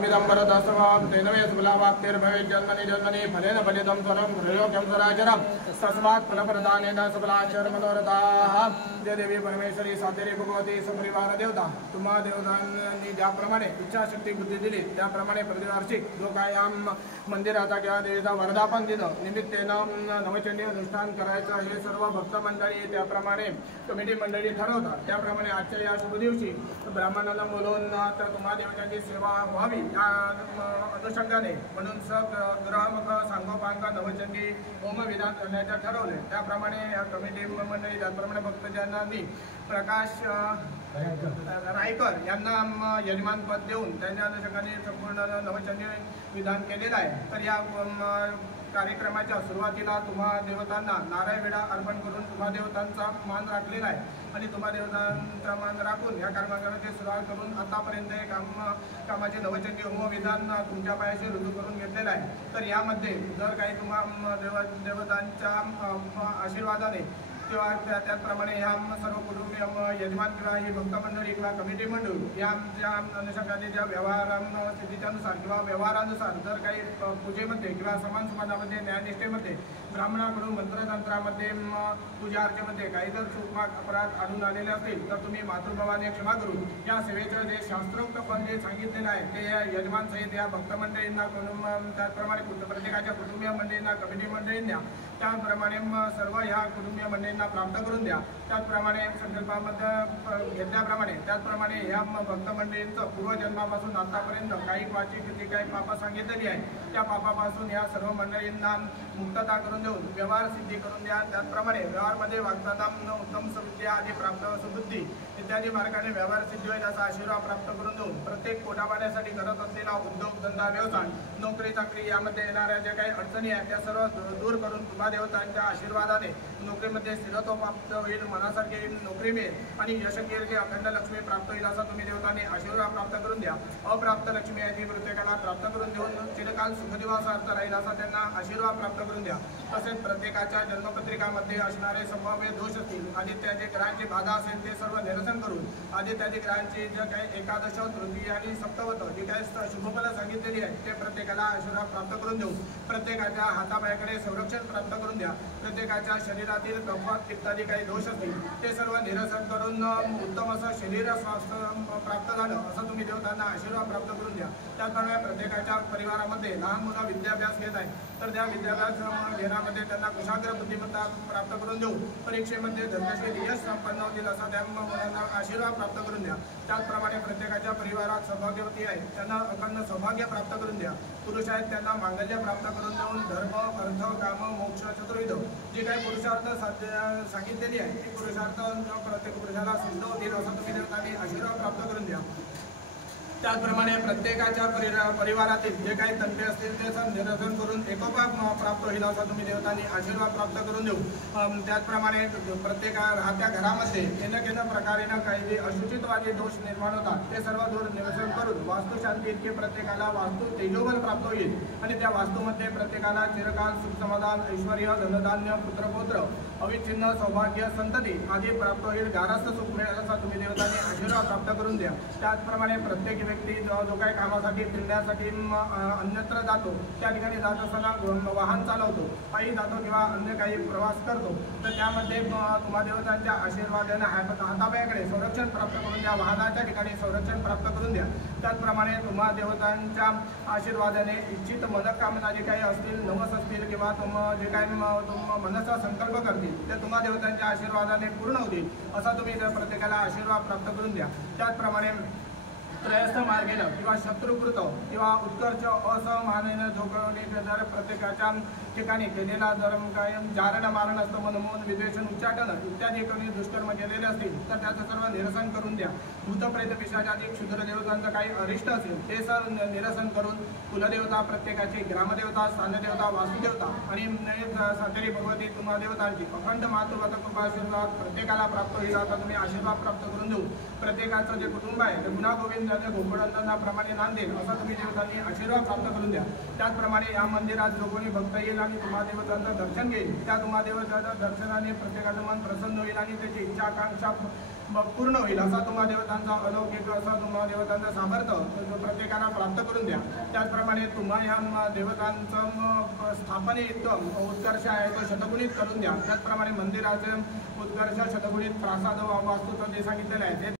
विदंबरदस्वाम तेनवे सुबलावाप्तिर्भवेत् जन्मनि जन्मनि फलेन फलितं स्वरं प्रयोग्यं सराचरं तस्मात् फलप्रदानेन सबलाचरमनोरथाः। जय देवी परमेश्वरी सातेरी भगवती सपरिवार देवता तुम्हा देवतांनी ज्याप्रमाणे इच्छाशक्ती बुद्धी दिली त्याप्रमाणे प्रतिवार्षिक जो काय या मंदिराचा किंवा देवीचा वर्धापन दिन निमित्तेनं नवचंडी अनुष्ठान करायचं हे सर्व भक्त मंडळी त्याप्रमाणे कमिटी मंडळी ठरवतात। त्याप्रमाणे आजच्या या शुभ दिवशी ब्राह्मणांना बोलवून तर तुम्हा देवतांची सेवा व्हावी या अनुषंगाने म्हणून ग्रहमुख सांगोपांग नवचंडी होम विधान करण्याचे ठरवले। त्याप्रमाणे या कमिटी मंडळी त्याप्रमाणे भक्तजनांनी प्रकाश रायकर यांना यजमान पद देऊन त्यांच्या अनुषंगाने संपूर्ण नवचंडी विधान केलेलं आहे। तर या कार्यक्रमाच्या सुरुवातीला तुम्हा देवतांना नारळ विडा अर्पण करून तुम्हा देवतांचा मान राखलेला आहे आणि तुम्हा देवतांचा मान राखून या कार्यक्रमाची सुरुवात करून आतापर्यंत हे कामाचे नवचंडी होम विधान तुमच्या पायाशी रुजू करून घेतलेलं आहे। तर यामध्ये जर काही तुम्हा देवतांच्या आशीर्वादाने किंवा त्याचप्रमाणे ह्या सर्व कुटुंबीय यजमान किंवा ही भक्त मंडळी किंवा कमिटी मंडळ या अनुषंगाने ज्या व्यवहारांस्थितीच्यानुसार किंवा व्यवहारानुसार जर काही पूजेमध्ये किंवा समान समाजामध्ये न्यायनिष्ठेमध्ये ब्राह्मणाकडून मंत्रतंत्रामध्ये पूजा अर्चेमध्ये काही जर चूकमाक अपराध आढळून आलेले असतील तर तुम्ही मातृभावाने क्षमा करून या सेवेचं जे शास्त्रोक्त पण जे सांगितलेलं आहे ते या यजमान सहित या भक्त मंडळींना त्याचप्रमाणे प्रत्येकाच्या कुटुंबीय मंडळींना कमिटी मंडळींना त्याप्रमाणे सर्व ह्या कुटुंबीय मंडळींना प्राप्त करून द्या। त्याचप्रमाणे संकल्पामध्ये घेतल्याप्रमाणे त्याचप्रमारे ह्या भक्त मंडळींचं पूर्वजन्मापासून आतापर्यंत काही वाचिक जी काही पापा सांगितलेली आहे त्या पापापासून या सर्व मंडळींना मुक्तता करून देऊन व्यवहार सिद्धी करून द्या। त्याचप्रमाणे व्यवहारमध्ये वागताना उत्तम सुविद्या आदी प्राप्त सुबुद्धी इत्यादी मार्गाने व्यवहार सिद्धी होईल असा आशीर्वाद प्राप्त करून देऊन प्रत्येक पोटापाण्यासाठी करत असलेला उद्योग धंदा व्यवसाय नोकरी चाकरी यामध्ये येणाऱ्या ज्या काही अडचणी आहेत त्या सर्व दूर करून तुम्हा देवतांच्या आशीर्वादाने नोकरीमध्ये स्थिरत्व प्राप्त होईल, मनासारखी नोकरी मिळेल आणि यश कीर्ती अखंड लक्ष्मी प्राप्त होईल असा तुम्ही देवतांनी आशीर्वाद प्राप्त करून द्या। अप्राप्त लक्ष्मी आदी प्रत्येकाला प्राप्त करून देऊन चिरकाल सुखदिवासार्थ राहील असा त्यांना आशीर्वाद प्राप्त करून द्या। तसेच प्रत्येकाच्या जन्मपत्रिकामध्ये असणारे संभाव्य दोष असतील आदित्याचे ग्रहांची बाधा असेल ते सर्व निरसन करून आदित्यादी ग्रहांची जे काही एकादश तृतीय आणि सप्तवत जी काही शुभफलं सांगितलेली आहे ते प्रत्येकाला आशीर्वाद प्राप्त करून देऊन प्रत्येकाच्या हातापायाकडे संरक्षण प्राप्त करून द्या। प्रत्येकाच्या शरीरातील कफात इत्यादी काही दोष असतील ते सर्व निरसन करून उत्तम असं शरीर स्वास्थ्य प्राप्त झालं असं तुम्ही देवतांना आशीर्वाद प्राप्त करून द्या। त्याचप्रमाणे प्रत्येकाच्या परिवारामध्ये लहान मुलं विद्याभ्यास घेत आहे तर त्या विद्याभ्यास घेण्यामध्ये त्यांना कुशाग्र बुद्धिमत्ता प्राप्त करून देऊ परीक्षेमध्ये धर्मशील यश संपन्न होतील असा त्या मुलांना आशीर्वाद प्राप्त करून द्या। त्याचप्रमाणे प्रत्येकाच्या परिवारात सौभाग्यवती आहे त्यांना अखंड सौभाग्य प्राप्त करून द्या। पुरुष आहेत त्यांना मांगल्य प्राप्त करून देऊन धर्म अर्थ काम मोक्ष चतुर्विध जी काही पुरुषार्थ सांगितलेली आहे ती पुरुषार्थ प्रत्येक पुरुषाला सिद्ध होतील असं तुम्ही देवतांनी आशीर्वाद प्राप्त करून द्या। त्याचप्रमाणे प्रत्येकाच्या परिवारातील जे काही तंटे असतील ते निरसन करून एकोपा प्राप्त होईल असा तुम्ही देवतांनी आशीर्वाद प्राप्त करून देऊ। त्याचप्रमाणे प्रत्येक राहत्या घरामध्ये केन प्रकारेनं काही जे अशुचितवादी दोष निर्माण होतात ते सर्व दूर निरसन करून वास्तुशांती इतके प्रत्येकाला वास्तू तेजोबल प्राप्त होईल आणि त्या वास्तूमध्ये प्रत्येकाला चिरकाल सुख समाधान ऐश्वर धनधान्य पुत्रपौत्र अविच्छिन्न सौभाग्य संतती आदी प्राप्त होईल गारस्थ सुख मिळेल असा तुम्ही देवतांनी आशीर्वाद प्राप्त करून द्या। त्याचप्रमाणे प्रत्येक व्यक्ती जो काही कामासाठी फिरण्यासाठी अन्यत्र जातो त्या ठिकाणी जात असताना वाहन चालवतो पायी जातो किंवा अन्य काही प्रवास करतो तर त्यामध्ये तुम्हा देवतांच्या आशीर्वादाने हातापायाकडे संरक्षण प्राप्त करून द्या, वाहनाच्या ठिकाणी संरक्षण प्राप्त करून द्या। त्याचप्रमाणे तुम्हा देवतांच्या आशीर्वादाने इच्छित मनोकामना जे काही असतील नवस असतील किंवा जे काही मनसा संकल्प करतील ते तुम्हा देवतांच्या आशीर्वादाने पूर्ण होतील असा तुम्ही प्रत्येकाला आशीर्वाद प्राप्त करून द्या। त्याचप्रमाणे त्रयस्थ मार्गेनं किंवा शत्रुकृत किंवा उत्कर्ष असमानेनं झोकवणे जर प्रत्येकाच्या ठिकाणी केलेला जर काय जारण मारण असतं मनमोहन विद्वेषण उच्चाटन इत्यादी कोणी दुष्कर्म केलेले असतील तर त्याचं सर्व निरसन करून द्या। भूतप्रेत पिशाचादी क्षुद्र देवतांचं काही अरिष्ट असेल ते सर्व निरसन करून कुलदेवता प्रत्येकाची ग्रामदेवता स्थानदेवता वास्तुदेवता आणि सातेरी भगवती तुम्हा देवतांची अखंड मातृवत कृपा आशीर्वाद प्रत्येकाला प्राप्त होईल असा तुम्ही आशीर्वाद प्राप्त करून देऊ। प्रत्येकाचं जे कुटुंब आहे ते गुणा गोविंद गोकुळांप्रमाणे नांदेल असा तुम्ही देवतांनी आशीर्वाद प्राप्त करून द्या। त्याचप्रमाणे या मंदिरात जो कोणी भक्त येईल आणि तुम्हा देवतांचं दर्शन घेईल त्या तुम्हा देवतांच्या दर्शनाने प्रत्येकाचं मन प्रसन्न होईल आणि त्याची इच्छा आकांक्षा पूर्ण होईल असा तुम्हा देवतांचा अलौकिक असा तुम्हा देवतांचा सामर्थ्य प्रत्येकाला प्राप्त करून द्या. त्याचप्रमाणे तुम्हा ह्या देवतांचं स्थापनेत उत्कर्ष आहे तो शतगुणित करून द्या. त्याचप्रमाणे मंदिराचे उत्कर्ष शतगुणित प्रासाद वास्तूचं जे सांगितलेलं आहे ते